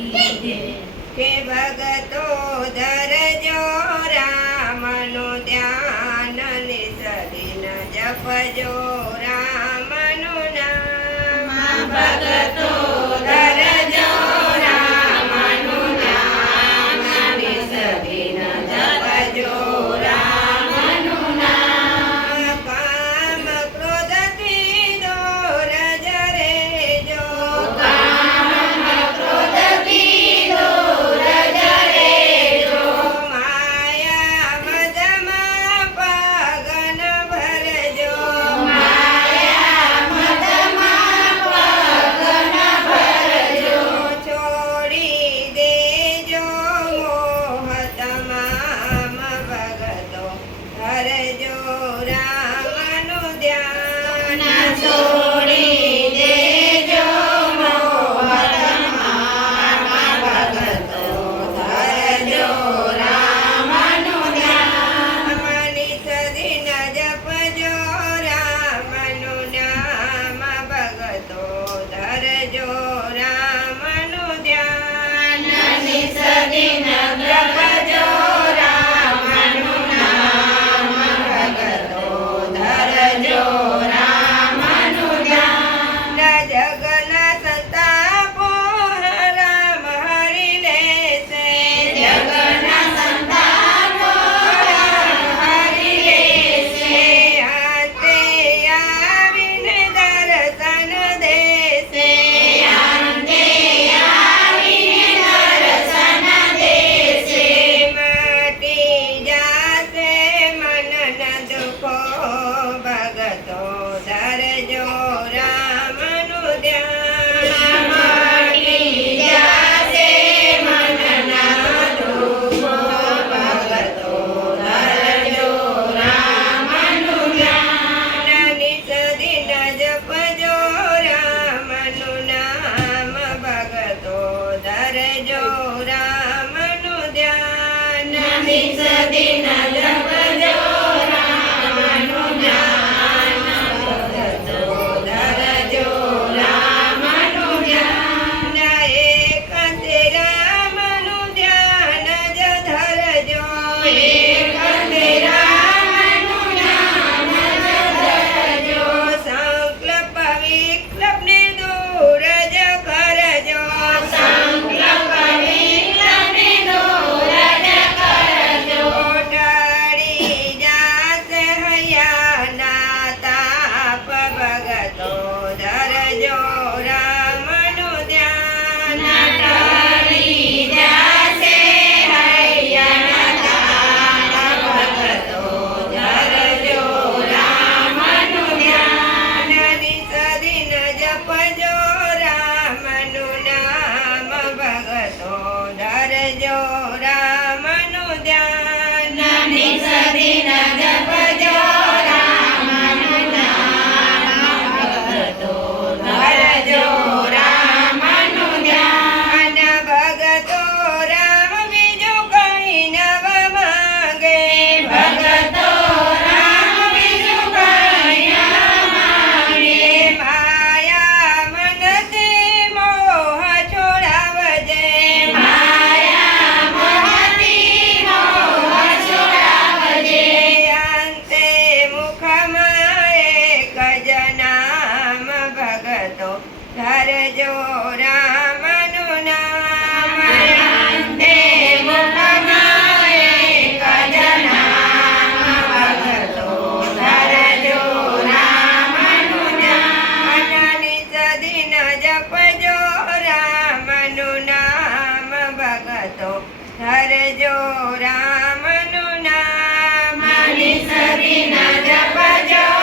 કે ભગતો ધરજો રામનું ધ્યાન નિસદિન જપજો રામનું નામ ભગતો ધરજો રામનું નામ નિસદિન જપજો રામનું નામ કામ ક્રોધથી દૂર રહેજો કામ ક્રોધથી દૂર રહેજો માયા મદમાં પગ ન ભરજો માયા મદમાં પગ ન ભરજો છોડી દેજો મોહ તમામ ભગતો ધરજો રામનું ધ્યાન છોડી દેજો મોહ તમામ ભગતો ધરજો રામનું ધ્યાન નિસદિન જપજો રામનું નામ ભગતો ધરજો રામનું ધ્યાન નિસદિન જપજો રામનું નામ ભગતો ધરજો રામનું ધ્યાન જગના સંતાપો રામ હરી લેશે જગના સંતાપો રામ હરી લેશે અંતે આવીને દર્શન દેશે અંતે આવીને દર્શન દેશે મટી જાશે મનના દુઃખો ભગતો ધરજો રામનું ધ્યાન મટી જાશે મનના દુઃખો ભગતો ધરજો રામનું ધ્યાન નિસદિન જપજો રામનું નામ ભગતો ધરજો રામનું ધ્યાન નિસદિન જપજો રામનું નામ ભગતો ધરજો રામનું ધ્યાન એકાંતે રામનું ધ્યાન જ ધરજો એકાંતે રામનું ધ્યાન જ ધરજો સંકલ્પ વિકલ્પને દૂર જ કરજો સંકલ્પ વિકલ્પને દૂર જ કરજો ટળી જાશે હૈયાના તાપ ભગતો ધરજો રામનું ધ્યાન ટળી જાશે હૈયાના તાપ ભગતો ધરજો રામનું ધ્યાન નિસદિન જપજો રામનું નામ ભગતો ધરજો રામનું ધ્યાન નિસદિન જપજો રામનું નામ ભગતો ધરજો રામનું ધ્યાન ભગતો રામ બીજું કઈ નવ માંગે ભગતો રામ બીજું કઈ ન માંગે માયા મનથી મોહ છોડાવજે માયા મોહથી મોહ છોડાવજે અંતે મુખમાં એક જ નામ ભગતો ધરજો રામનું નામ અંતે મુખમાં એક જ નામ ભગતો ધરજો રામનું નામ નિસદિન જપજો રામનું નામ ભગતો ધરજો રામનું નામ નિસદિન જપજો